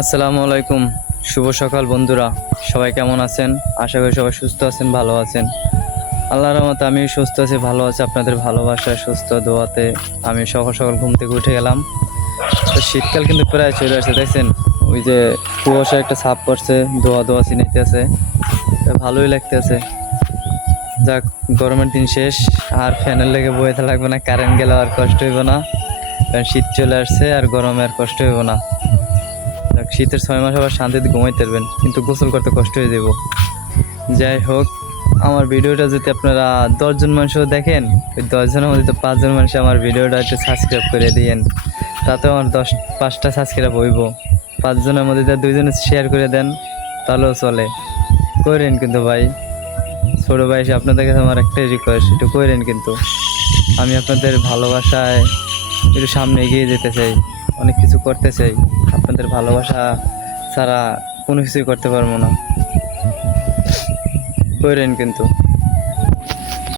আসসালামু আলাইকুম। শুভ সকাল বন্ধুরা, সবাই কেমন আছেন? আশা করি সবাই সুস্থ আছেন, ভালো আছেন। আল্লাহর রহমতে আমি সুস্থ আছি, ভালো আছি। আপনাদের ভালোবাসায়, সুস্থ দোয়াতে আমি সকাল সকাল ঘুম থেকে উঠে গেলাম। তো শীতকাল কিন্তু প্রায় চলে আসছে, দেখছেন ওই যে কুয়াশা একটা ছাপ পড়ছে, ধোয়া ধোয়া চিনাইতেছে, ভালোই লাগতেছে। যাক, গরমের দিন শেষ, আর ফ্যানের লেগে বইতে লাগবে না, কারেন্ট গেলে আর কষ্ট হইব না, কারণ শীত চলে আসছে আর গরমে আর কষ্ট হইব না। শীতের 6 মাস আবার শান্তিতে ঘুমাইতে পারবেন, কিন্তু গোসল করতে কষ্ট হয়ে যাব। যাই হোক, আমার ভিডিওটা যদি আপনারা 10 জন মানুষও দেখেন, ওই 10 জনের মধ্যে তো 5 জন মানুষ আমার ভিডিওটা একটু সাবস্ক্রাইব করে দিয়েন, তাতেও আমার 5টা সাবস্ক্রাইব হইব। 5 জনের মধ্যে 2 জনে শেয়ার করে দেন, তাহলেও চলে। করেন কিন্তু ভাই, ছোটো ভাই হিসেবে আপনাদের কাছে আমার একটাই রিকোয়েস্ট, একটু করেন কিন্তু। আমি আপনাদের ভালোবাসায় একটু সামনে এগিয়ে যেতে চাই, অনেক কিছু করতে চাই। আপনাদের ভালোবাসা ছাড়া কোনো কিছুই করতে পারবো না, করেন কিন্তু।